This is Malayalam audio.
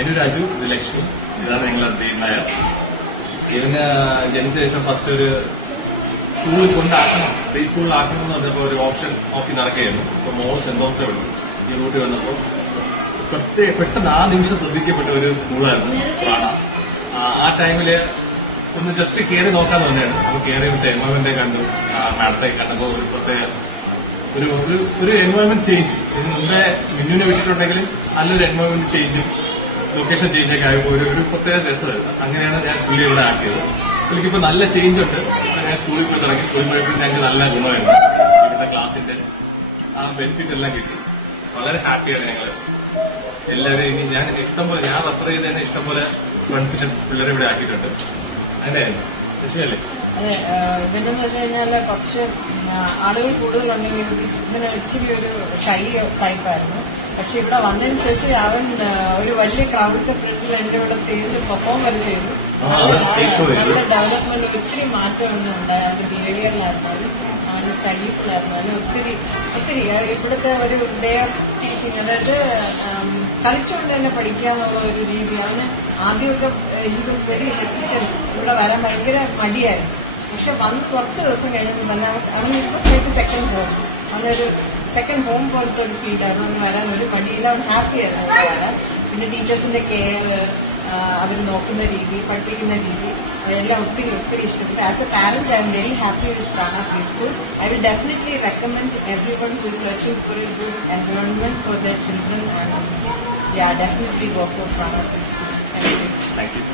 എന്റെ രാജു, ഇത് ലക്ഷ്മി, ഇതാണ് ഞങ്ങൾ നായർ. ഇവന് ജനിച്ച ശേഷം ഫസ്റ്റ് ഒരു സ്കൂളിൽ കൊണ്ടാക്കണം, പ്രീ സ്കൂളിലാക്കണം എന്ന് പറഞ്ഞപ്പോൾ ഒരു ഓപ്ഷൻ നോക്കി നടക്കുകയായിരുന്നു. അപ്പൊ മോൾ സെന്റ് തോമസിനെ വിളിച്ചു. ഈ റൂട്ടിൽ വന്നപ്പോൾ പെട്ടെന്ന് ആ നിമിഷം ശ്രദ്ധിക്കപ്പെട്ട ഒരു സ്കൂളായിരുന്നു പ്രാണ. ആ ടൈമില് ഒന്ന് ജസ്റ്റ് കയറി നോക്കാൻ തന്നെയാണ്. അപ്പൊ കയറി വിട്ട് എൻവയോൺമെന്റ് കണ്ടു, മാഡത്തെ കണ്ടപ്പോൾ ഒരു പ്രത്യേക ഒരു എൻവയോൺമെന്റ് ചേഞ്ച്. ഇതിന് മുമ്പേ മിന്നുവിനെ വിട്ടിട്ടുണ്ടെങ്കിലും നല്ലൊരു എൻവയോൺമെന്റ് ചേഞ്ചും ലൊക്കേഷൻ ചേഞ്ച് ഒക്കെ ആയപ്പോൾ ഒരു പ്രത്യേക രസമായിരുന്നു. അങ്ങനെയാണ് ഞാൻ പുള്ളി ഇവിടെ ആക്കിയത്. എനിക്കിപ്പോ നല്ല ചേഞ്ച് ഉണ്ട്. ഇപ്പൊ ഞാൻ സ്കൂളിൽ പോയി തുടങ്ങി. സ്കൂളിൽ പോയപ്പോൾ ഞങ്ങൾക്ക് നല്ല ഗുണമായിരുന്നു. ഇവിടുത്തെ ക്ലാസിന്റെ ആ ബെനിഫിറ്റ് എല്ലാം കിട്ടി. വളരെ ഹാപ്പിയാണ് ഞങ്ങള് എല്ലാവരും. ഇനി ഞാൻ ഇഷ്ടംപോലെ ഞാൻ റെഫർ ചെയ്ത് തന്നെ ഇഷ്ടംപോലെ ഫ്രണ്ട്സിന്റെ പിള്ളേരെ ഇവിടെ ആക്കിയിട്ടുണ്ട്. അങ്ങനെയായിരുന്നു. രക്ഷയല്ലേ? അതെ, ഇതെന്ന് വെച്ച് കഴിഞ്ഞാല് പക്ഷെ ആളുകൾ കൂടുതലുണ്ടെങ്കിൽ ഇതിന് ഇച്ചിരി ഒരു ഷൈ ടൈപ്പായിരുന്നു. പക്ഷെ ഇവിടെ വന്നതിന് ശേഷം അവൻ ഒരു വലിയ ക്രൗഡിന്റെ ഫ്രണ്ടിൽ എന്റെ ഇവിടെ സ്റ്റേജിൽ പെർഫോം വരെ ചെയ്തു. നല്ല ഡെവലപ്മെന്റ് ഒത്തിരി മാറ്റം ഉണ്ടായി. അവന്റെ ബിഹേവിയറിലായിരുന്നാലും അവന്റെ സ്റ്റഡീസിലായിരുന്നാലും ഒത്തിരി ഇവിടുത്തെ ഒരു ഡേ ഓഫ് ടീച്ചിങ്, അതായത് കളിച്ചുകൊണ്ട് തന്നെ പഠിക്കുക എന്നുള്ള ഒരു രീതി. അവന് ആദ്യമൊക്കെ ഹി വാസ് വെരി ഹെസിറ്റന്റ്, ഇവിടെ വരാൻ ഭയങ്കര മടിയായിരുന്നു. പക്ഷെ വന്ന് കുറച്ച് ദിവസം കഴിഞ്ഞപ്പോൾ തന്നെ അവൻ it was like second home. അവനൊരു സെക്കൻഡ് ഹോം പോലത്തെ ഒരു ഫീലായിരുന്നു. അവന് വരാൻ ഒരു മടിയില്ല, അവൻ ഹാപ്പി ആയിരുന്നു അവിടെ വരാൻ. പിന്നെ ടീച്ചേഴ്സിന്റെ കെയർ, അവർ നോക്കുന്ന രീതി, പഠിപ്പിക്കുന്ന രീതി എല്ലാം ഒത്തിരി ഇഷ്ടപ്പെട്ടു. As a parent I am very happy with Prana preschool. I will definitely recommend everyone who is searching for a good environment for their children, and yeah, definitely go for Prana Preschool. Thank you.